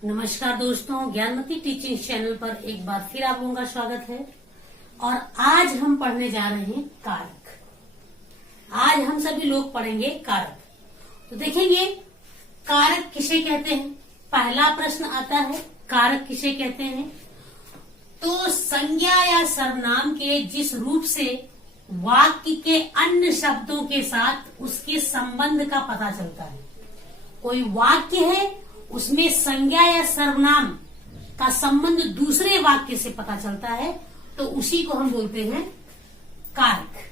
नमस्कार दोस्तों, Gyanmati teaching channel पर एक बार फिर आप लोगों का स्वागत है। और आज हम पढ़ने जा रहे हैं कारक। आज हम सभी लोग पढ़ेंगे कारक। तो देखेंगे कारक किसे कहते हैं। पहला प्रश्न आता है, कारक किसे कहते हैं। तो संज्ञा या सर्वनाम के जिस रूप से वाक्य के अन्य शब्दों के साथ उसके संबंध का पता चलता है। कोई वाक्य है, उसमें संज्ञा या सर्वनाम का संबंध दूसरे वाक्य से पता चलता है, तो उसी को हम बोलते हैं कारक।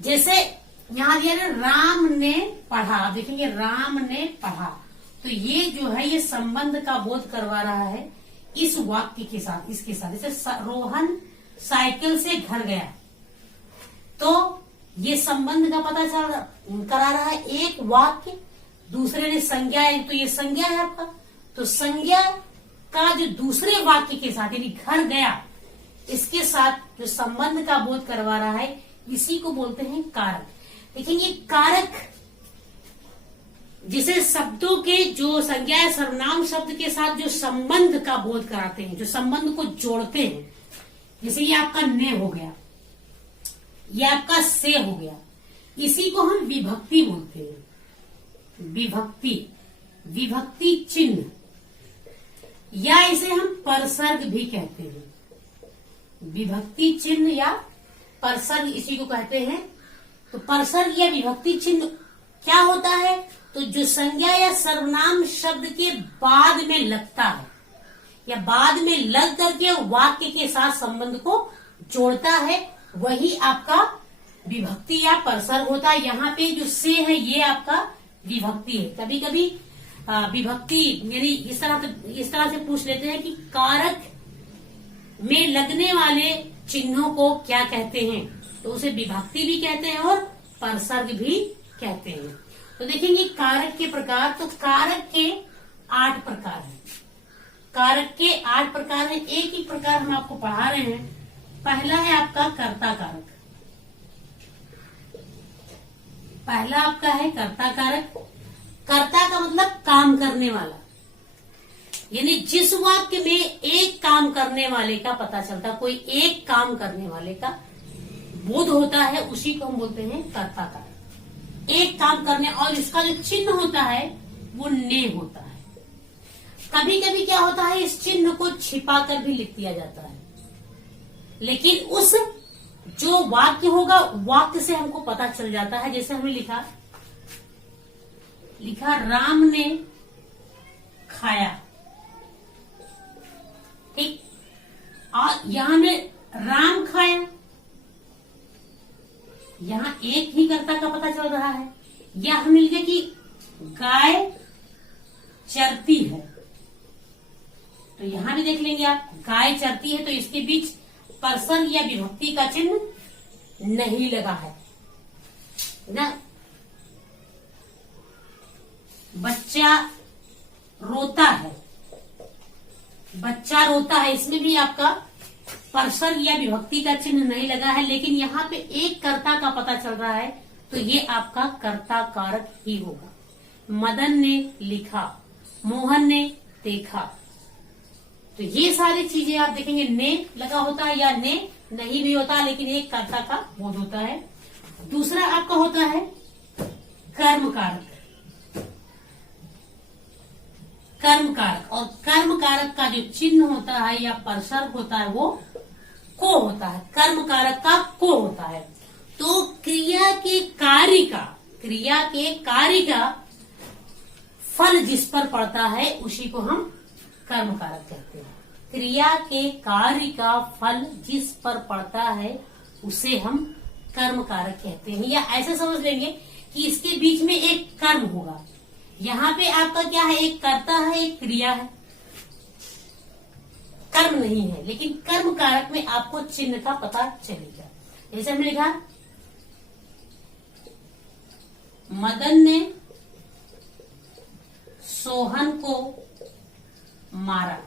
जैसे यहां दिया है राम ने पढ़ा। देखेंगे राम ने पढ़ा, तो ये जो है ये संबंध का बोध करवा रहा है इस वाक्य के साथ, इसके साथ। जैसे रोहन साइकिल से घर गया, तो ये संबंध का पता करा रहा है एक वाक्य। दूसरे ने संज्ञा है, तो ये संज्ञा है आपका। तो संज्ञा का जो दूसरे वाक्य के साथ यानी घर गया, इसके साथ जो संबंध का बोध करवा रहा है, इसी को बोलते हैं कारक। देखेंगे कारक जिसे शब्दों के जो संज्ञा या सर्वनाम शब्द के साथ जो संबंध का बोध कराते हैं, जो संबंध को जोड़ते हैं। जैसे ये आपका ने हो गया, ये आपका से हो गया, इसी को हम विभक्ति बोलते हैं। विभक्ति, विभक्ति चिन्ह, या इसे हम परसर्ग भी कहते हैं। विभक्ति चिन्ह या परसर्ग इसी को कहते हैं। तो परसर्ग या विभक्ति चिन्ह क्या होता है, तो जो संज्ञा या सर्वनाम शब्द के बाद में लगता है या बाद में लग करके वाक्य के साथ संबंध को जोड़ता है, वही आपका विभक्ति या परसर्ग होता है। यहाँ पे जो से है ये आपका विभक्ति है। कभी कभी विभक्ति यानी इस तरह से पूछ लेते हैं कि कारक में लगने वाले चिन्हों को क्या कहते हैं, तो उसे विभक्ति भी कहते हैं और परसर्ग भी कहते हैं। तो देखेंगे कारक के प्रकार। तो कारक के 8 प्रकार हैं। कारक के 8 प्रकार हैं। एक ही प्रकार हम आपको पढ़ा रहे हैं। पहला है आपका कर्ता कारक। पहला आपका है कर्ता कारक। कर्ता का मतलब काम करने वाला, यानी जिस वाक्य में एक काम करने वाले का पता चलता, कोई एक काम करने वाले का बोध होता है, उसी को हम बोलते हैं कर्ता कारक। एक काम करने, और इसका जो चिन्ह होता है वो ने होता है। कभी कभी क्या होता है, इस चिन्ह को छिपा कर भी लिख दिया जाता है, लेकिन उस जो वाक्य होगा वाक्य से हमको पता चल जाता है। जैसे हमने लिखा राम ने खाया, ठीक। और यहां में राम खाया, यहां एक ही कर्ता का पता चल रहा है। या हमें लिखा कि गाय चरती है, तो यहां भी देख लेंगे आप, गाय चरती है, तो इसके बीच परसर्ग या विभक्ति का चिन्ह नहीं लगा है ना। बच्चा रोता है, बच्चा रोता है, इसमें भी आपका परसर्ग या विभक्ति का चिन्ह नहीं लगा है, लेकिन यहाँ पे एक कर्ता का पता चल रहा है, तो ये आपका कर्ता कारक ही होगा। मदन ने लिखा, मोहन ने देखा, तो ये सारी चीजें आप देखेंगे ने लगा होता है या ने नहीं भी होता, लेकिन एक कर्ता का बोध होता है। दूसरा आपका होता है कर्म कारक। कर्म कारक, और कर्म कारक का जो चिन्ह होता है या परसर्ग होता है वो को होता है। कर्म कारक का को होता है। तो क्रिया के कार्य का फल जिस पर पड़ता है उसी को हम कर्म कारक कहते हैं। क्रिया के कार्य का फल जिस पर पड़ता है उसे हम कर्म कारक कहते हैं। या ऐसे समझ लेंगे कि इसके बीच में एक कर्म होगा। यहाँ पे आपका क्या है, एक कर्ता है, एक क्रिया है, कर्म नहीं है, लेकिन कर्म कारक में आपको चिन्ह का पता चलेगा। जैसे हमने लिखा मदन ने सोहन को मारा,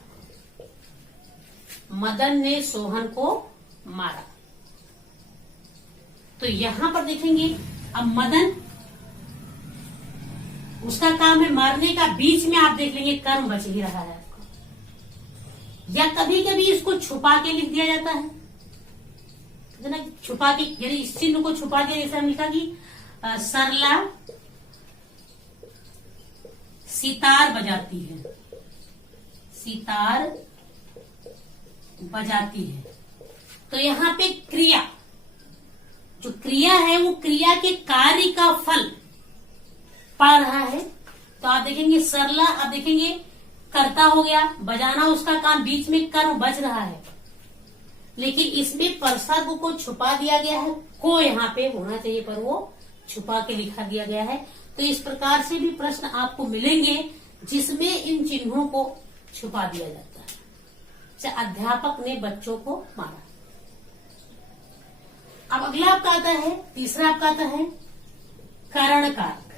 मदन ने सोहन को मारा। तो यहां पर देखेंगे अब मदन उसका काम है मारने का, बीच में आप देख लेंगे कर्म बच ही रहा है आपका। या कभी कभी इसको छुपा के लिख दिया जाता है ना, छुपा के, यानी इस चिन्ह को छुपा दिया, जैसे हम लिखा कि सरला सितार बजाती है, सितार बजाती है। तो यहाँ पे क्रिया, जो क्रिया है वो क्रिया के कार्य का फल पड़ रहा है। तो आप देखेंगे सरला, आप देखेंगे कर्ता हो गया, बजाना उसका काम, बीच में कर्म बच रहा है, लेकिन इसमें परसर्ग को छुपा दिया गया है। को यहाँ पे होना चाहिए पर वो छुपा के लिखा दिया गया है। तो इस प्रकार से भी प्रश्न आपको मिलेंगे जिसमें इन चिन्हों को छुपा दिया जाता है। अध्यापक ने बच्चों को मारा। अब अगला आपका आता है, तीसरा आपका आता है करण कारक।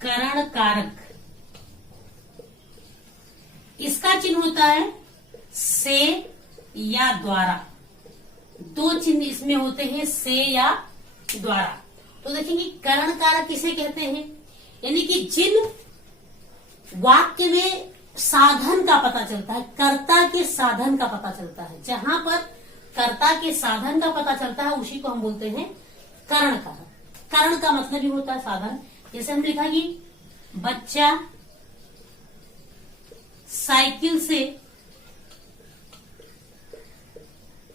करण कारक, इसका चिन्ह होता है से या द्वारा। दो चिन्ह इसमें होते हैं, से या द्वारा। तो देखेंगे करण कारक किसे कहते हैं, यानी कि जिन वाक्य में साधन का पता चलता है, कर्ता के साधन का पता चलता है, जहां पर कर्ता के साधन का पता चलता है उसी को हम बोलते हैं करण कारक। करण का मतलब ही होता है साधन। जैसे हम लिखा कि बच्चा साइकिल से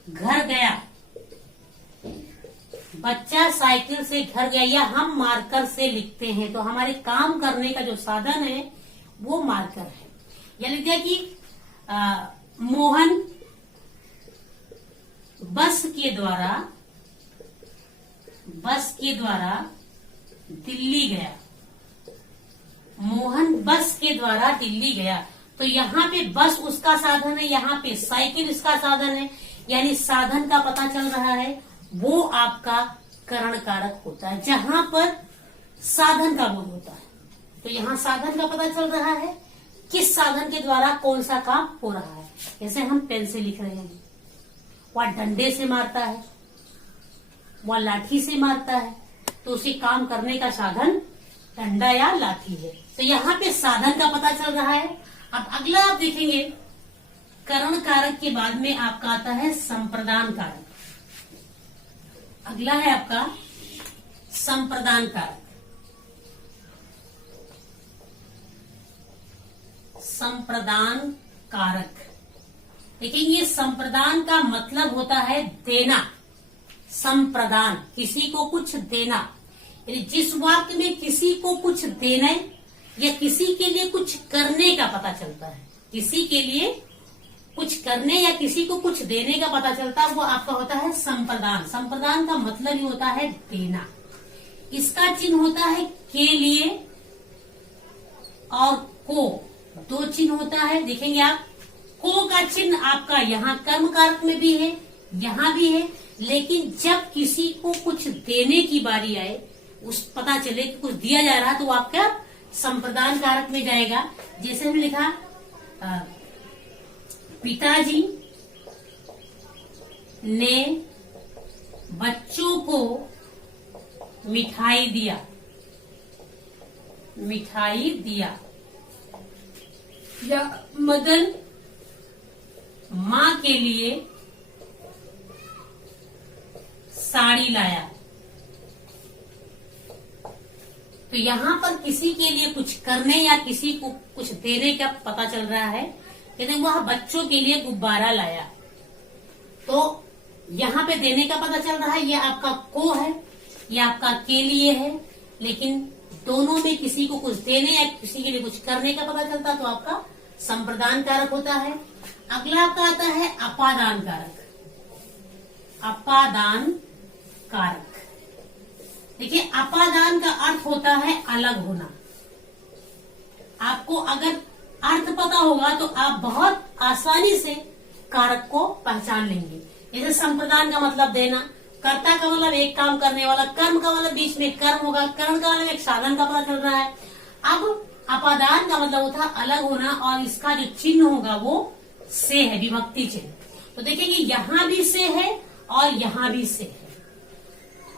घर गया, बच्चा साइकिल से घर गया, या हम मार्कर से लिखते हैं। तो हमारे काम करने का जो साधन है वो मार्कर है। यानी क्या कि मोहन बस के द्वारा दिल्ली गया, मोहन बस के द्वारा दिल्ली गया। तो यहाँ पे बस उसका साधन है, यहाँ पे साइकिल इसका साधन है, यानी साधन का पता चल रहा है, वो आपका करण कारक होता है, जहां पर साधन का बोध होता है। तो यहाँ साधन का पता चल रहा है, किस साधन के द्वारा कौन सा काम हो रहा है। जैसे हम पेन से लिख रहे हैं, वह डंडे से मारता है, वह लाठी से मारता है, तो उसे काम करने का साधन डंडा या लाठी है। तो यहाँ पे साधन का पता चल रहा है। अब अगला आप देखेंगे, करण कारक के बाद में आपका आता है संप्रदान कारक। अगला है आपका संप्रदान कारक। संप्रदान कारक, देखिए ये संप्रदान का मतलब होता है देना। संप्रदान, किसी को कुछ देना, यानी जिस वाक्य में किसी को कुछ देने या किसी के लिए कुछ करने का पता चलता है, किसी के लिए कुछ करने या किसी को कुछ देने का पता चलता है, वो आपका होता है संप्रदान। संप्रदान का मतलब ही होता है देना। इसका चिन्ह होता है के लिए और को, दो चिन्ह होता है। देखेंगे आप, को का चिन्ह आपका यहाँ कर्म कारक में भी है, यहाँ भी है, लेकिन जब किसी को कुछ देने की बारी आए, उस पता चले कि कुछ दिया जा रहा है, तो वो आपका संप्रदान कारक में जाएगा। जैसे हमने लिखा पिताजी ने बच्चों को मिठाई दिया, मिठाई दिया। या मदन माँ के लिए साड़ी लाया। तो यहाँ पर किसी के लिए कुछ करने या किसी को कुछ देने का पता चल रहा है। कहते हैं वह बच्चों के लिए गुब्बारा लाया, तो यहाँ पे देने का पता चल रहा है। ये आपका को है, ये आपका के लिए है, लेकिन दोनों में किसी को कुछ देने या किसी के लिए कुछ करने का पता चलता, तो आपका संप्रदान कारक होता है। अगला आपका आता है अपादान कारक। अपादान कारक, देखिए अपादान का अर्थ होता है अलग होना। आपको अगर अर्थ पता होगा तो आप बहुत आसानी से कारक को पहचान लेंगे। जैसे संप्रदान का मतलब देना, कर्ता का मतलब एक काम करने वाला, कर्म का मतलब बीच में कर्म होगा, करण का मतलब एक साधन का पता चल रहा है। अब अपादान का मतलब होता है अलग होना, और इसका जो चिन्ह होगा वो से है, विभक्ति चिन्ह। तो देखेंगे यहाँ भी से है और यहाँ भी से है।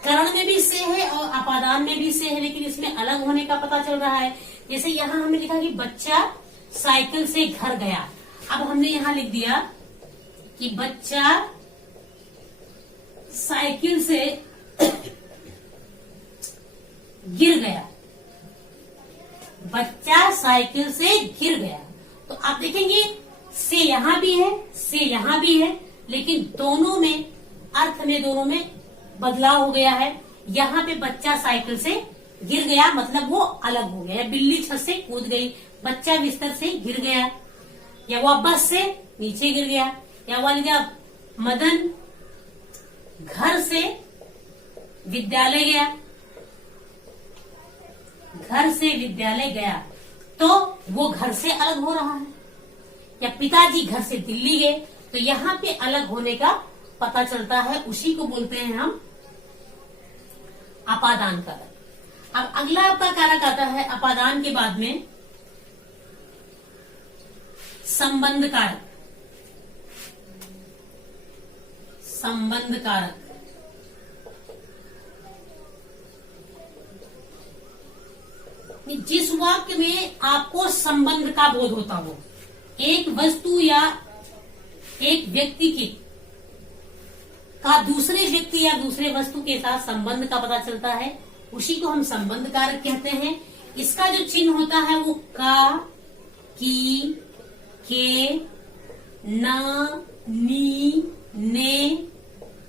करण में भी से है और अपादान में भी से है, लेकिन इसमें अलग होने का पता चल रहा है। जैसे यहाँ हमने लिखा कि बच्चा साइकिल से घर गया। अब हमने यहाँ लिख दिया कि बच्चा साइकिल से गिर गया। बच्चा साइकिल से गिर गया, तो आप देखेंगे से यहां भी है, से यहां भी है, लेकिन दोनों में अर्थ में दोनों में बदलाव हो गया है। यहाँ पे बच्चा साइकिल से गिर गया मतलब वो अलग हो गया। बिल्ली छत से कूद गई, बच्चा बिस्तर से गिर गया, या वह बस से नीचे गिर गया, या वह जब मदन घर से विद्यालय गया, घर से विद्यालय गया, तो वो घर से अलग हो रहा है। या पिताजी घर से दिल्ली गए, तो यहाँ पे अलग होने का पता चलता है, उसी को बोलते हैं हम अपादान कारक। अब अगला आपका कारक आता है अपादान के बाद में संबंध कारक। संबंध कारक जिस वाक्य में आपको संबंध का बोध होता हो, एक वस्तु या एक व्यक्ति की का दूसरे व्यक्ति या दूसरे वस्तु के साथ संबंध का पता चलता है, उसी को हम संबंध कारक कहते हैं। इसका जो चिन्ह होता है वो का, की, के, न, नी, ने,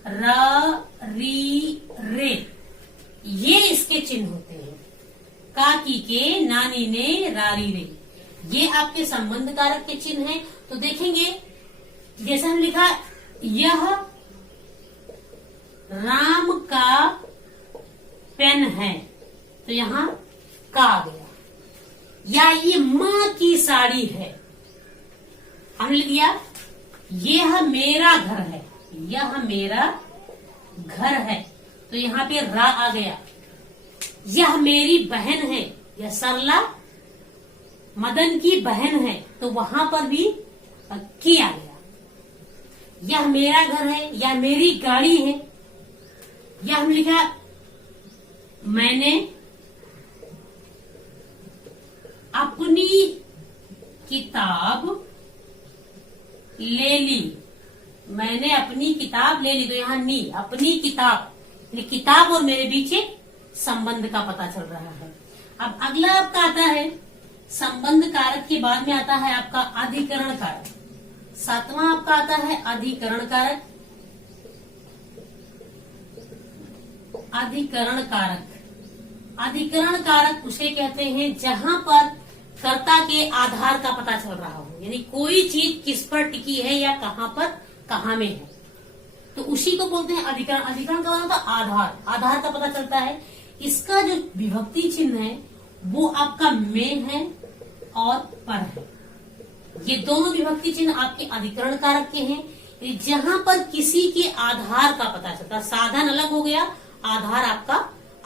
र, री, रे, ये इसके चिन्ह होते हैं। का, की, के, नानी, ने, रारी, रे, ये आपके संबंध कारक के चिन्ह हैं। तो देखेंगे जैसे हम लिखा यह राम का पेन है, तो यहाँ का आ गया। या ये माँ की साड़ी है, हमने लिख दिया यह मेरा घर है, यह मेरा घर है, तो यहाँ पे रा आ गया। यह मेरी बहन है, यह सरला मदन की बहन है, तो वहां पर भी की आ गया। यह मेरा घर है, यह मेरी गाड़ी है, यह हम लिखा मैंने अपनी किताब ले ली, मैंने अपनी किताब ले ली, तो यहाँ नी, अपनी किताब, किताब और मेरे बीच एक संबंध का पता चल रहा है। अब अगला आपका आता है संबंध कारक के बाद में आता है आपका अधिकरण कारक। सातवां आपका आता है अधिकरण कारक। अधिकरण कारक, अधिकरण कारक उसे कहते हैं जहां पर कर्ता के आधार का पता चल रहा हो, यानी कोई चीज किस पर टिकी है या कहां पर कहां में है, तो उसी को बोलते हैं अधिकरण। अधिकरण का मतलब आधार, आधार का पता चलता है। इसका जो विभक्ति चिन्ह है वो आपका में है और पर है, ये दोनों विभक्ति चिन्ह आपके अधिकरण कारक के हैं। जहां पर किसी के आधार का पता चलता, साधन अलग हो गया, आधार आपका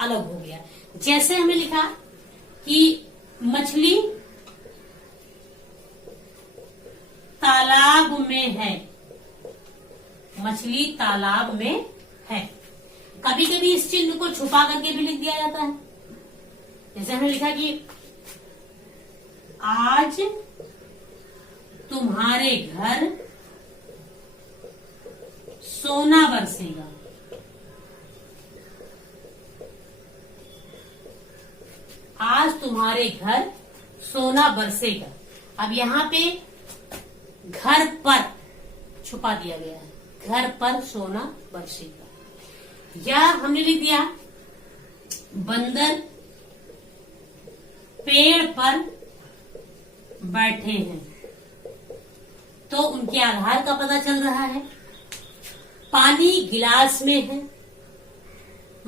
अलग हो गया। जैसे हमें लिखा कि मछली तालाब में है, मछली तालाब में है। कभी कभी इस चिन्ह को छुपा करके भी लिख दिया जाता है। जैसे हमने लिखा कि आज तुम्हारे घर सोना बरसेगा, आज तुम्हारे घर सोना बरसेगा। अब यहाँ पे घर पर छुपा दिया गया है, घर पर सोना बरसेगा। या हमने लिख दिया बंदर पेड़ पर बैठे हैं, तो उनके आधार का पता चल रहा है। पानी गिलास में है,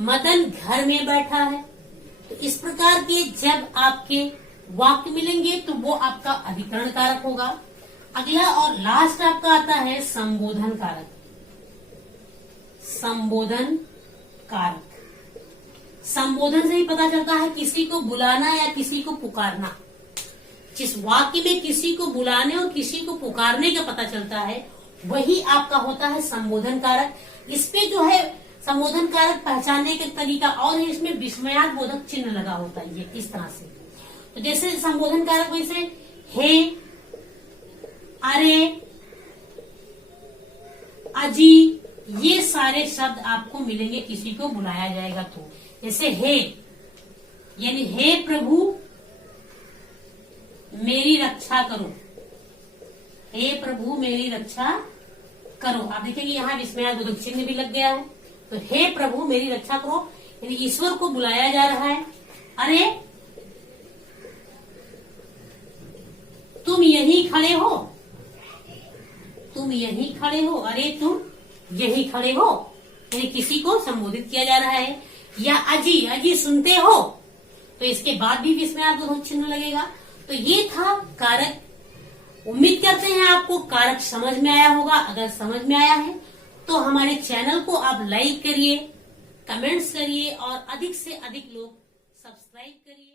मदन घर में बैठा है। तो इस प्रकार के जब आपके वाक्य मिलेंगे तो वो आपका अधिकरण कारक होगा। अगला और लास्ट आपका आता है संबोधन कारक। संबोधन कारक, संबोधन से ही पता चलता है किसी को बुलाना या किसी को पुकारना। जिस वाक्य में किसी को बुलाने और किसी को पुकारने का पता चलता है वही आपका होता है संबोधन कारक। इस पे जो है संबोधन कारक पहचानने का तरीका, और इसमें विस्मयादिबोधक चिन्ह लगा होता है, ये इस तरह से। तो जैसे संबोधन कारक वैसे हे, अरे, अजी, ये सारे शब्द आपको मिलेंगे किसी को बुलाया जाएगा तो। जैसे हे यानी हे प्रभु मेरी रक्षा करो, हे प्रभु मेरी रक्षा करो। आप देखेंगे यहाँ विस्मयादिबोधक चिन्ह भी लग गया है। तो हे प्रभु मेरी रक्षा करो यानी ईश्वर को बुलाया जा रहा है। अरे तुम यहीं खड़े हो, तुम यहीं खड़े हो, अरे तुम यहीं खड़े हो यानी किसी को संबोधित किया जा रहा है। या अजी, अजी सुनते हो, तो इसके बाद भी विस्मयादिबोधक चिन्ह लगेगा। तो ये था कारक। उम्मीद करते हैं आपको कारक समझ में आया होगा। अगर समझ में आया है तो हमारे चैनल को आप लाइक करिए, कमेंट्स करिए और अधिक से अधिक लोग सब्सक्राइब करिए।